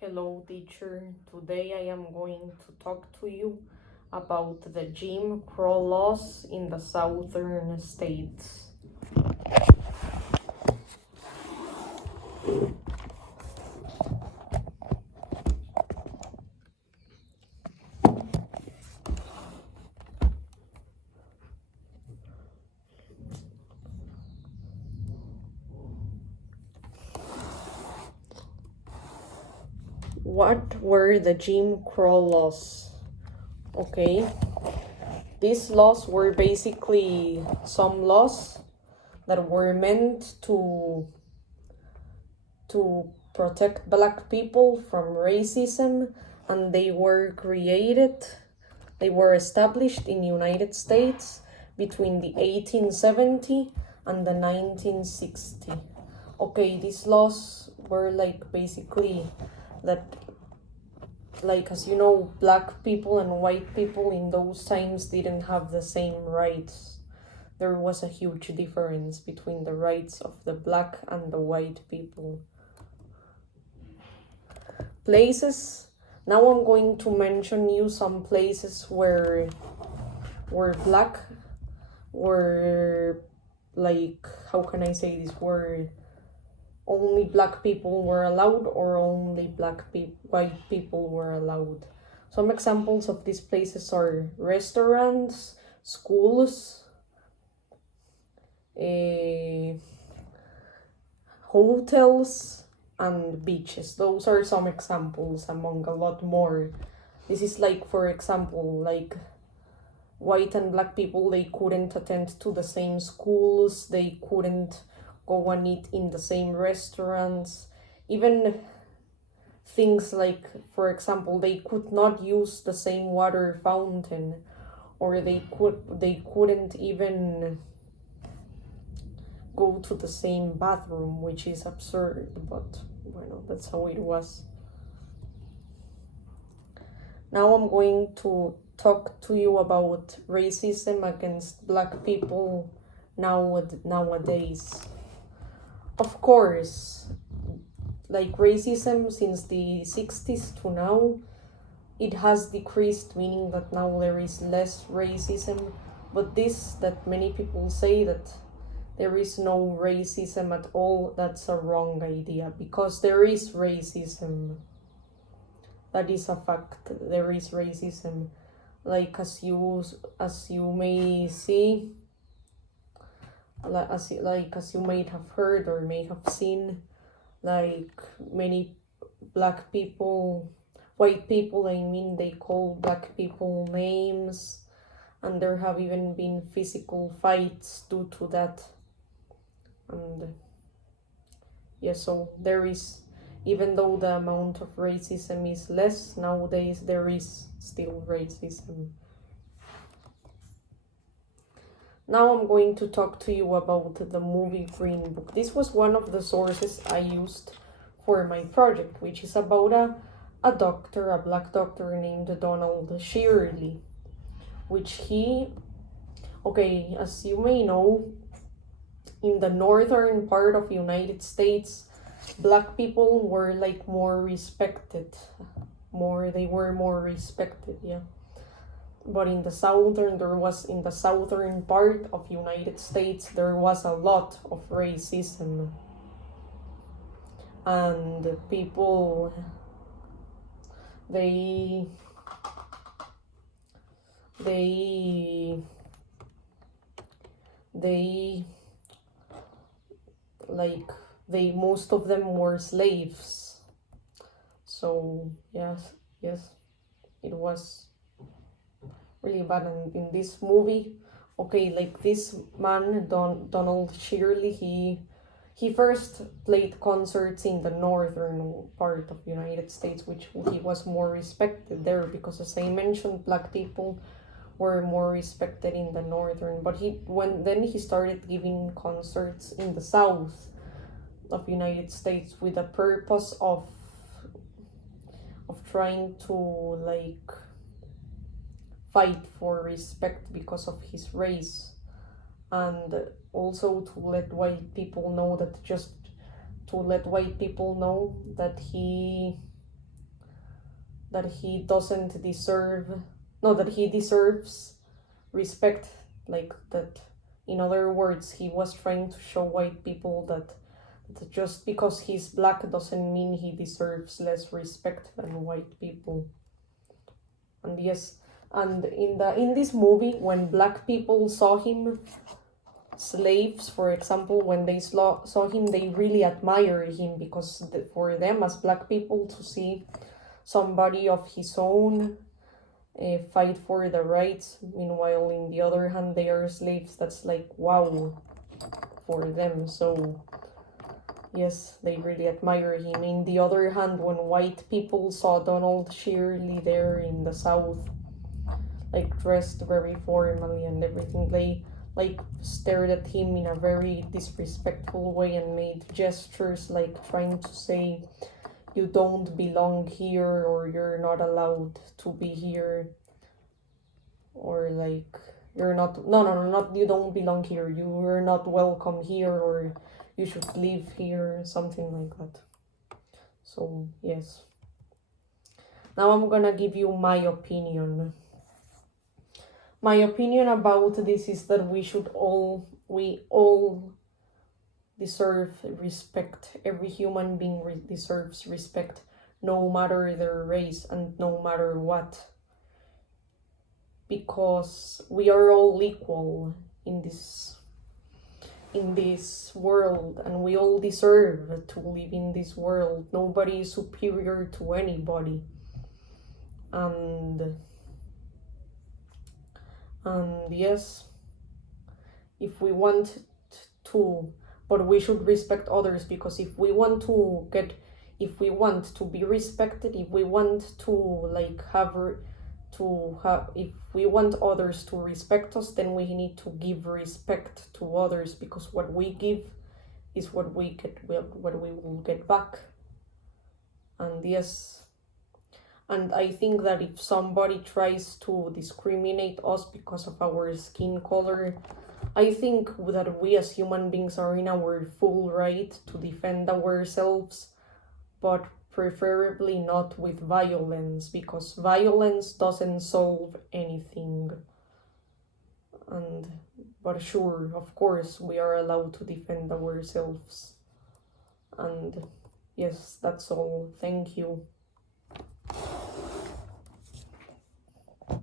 Hello teacher, today I am going to talk to you about the Jim Crow laws in the southern states. What were the Jim Crow laws? Okay, these laws were basically some laws that were meant to protect black people from racism, and they were established in United States between the 1870 and the 1960. Okay, these laws were basically that, as you know, black people and white people in those times didn't have the same rights. There was a huge difference between the rights of the black and the white people. Places. Now I'm going to mention you some places where black were, how can I say this, where only black people were allowed or only white people were allowed. Some examples of these places are restaurants, schools, hotels, and beaches. Those are some examples among a lot more. This is for example, white and black people, they couldn't attend to the same schools, they couldn't go and eat in the same restaurants. Even things for example, they could not use the same water fountain, or they couldn't even go to the same bathroom, which is absurd, but bueno, that's how it was. Now I'm going to talk to you about racism against black people nowadays. Of course, racism since the 60s to now, it has decreased, meaning that now there is less racism, but this that many people say that there is no racism at all, that's a wrong idea, because there is racism. That is a fact. There is racism. As you may see, as you might have heard or may have seen, many black people, white people, they call black people names, and there have even been physical fights due to that. And yeah, so there is, even though the amount of racism is less nowadays, there is still racism. Now I'm going to talk to you about the movie Green Book. This was one of the sources I used for my project, which is about a doctor, a black doctor named Donald Shirley, which as you may know, in the northern part of United States, black people were more respected. They were more respected, yeah. But in the southern part of United States, there was a lot of racism. And people, they most of them were slaves. So yes, it was really bad. And in this movie, this man, Donald Shirley, he first played concerts in the northern part of the United States, which he was more respected there, because as I mentioned, black people were more respected in the northern. But then he started giving concerts in the south of United States with the purpose of trying to fight for respect because of his race, and also to let white people know that he that he doesn't deserve, no, that he deserves respect, like that. In other words, he was trying to show white people that just because he's black doesn't mean he deserves less respect than white people. And yes, and in this movie, when black people saw him, slaves, for example, when they saw him, they really admired him, because for them as black people to see somebody of his own fight for the rights, meanwhile in the other hand they are slaves, that's like wow for them. So yes, they really admire him. In the other hand, when white people saw Donald Shirley there in the South, like dressed very formally and everything, they like stared at him in a very disrespectful way and made gestures like trying to say, you don't belong here, or you're not allowed to be here, or like you're not, not you don't belong here, you're not welcome here, or you should live here, something like that. So yes, now I'm gonna give you my opinion. My opinion about this is that we all deserve respect. Every human being deserves respect, no matter their race and no matter what, because we are all equal in this world, and we all deserve to live in this world. Nobody is superior to anybody. And yes, if we want to, but we should respect others, because if we want to be respected, if we want to like if we want others to respect us, then we need to give respect to others, because what we give is what we will get back. And yes, and I think that if somebody tries to discriminate us because of our skin color, I think that we as human beings are in our full right to defend ourselves, but preferably not with violence, because violence doesn't solve anything. But sure, of course, we are allowed to defend ourselves. And yes, that's all. Thank you.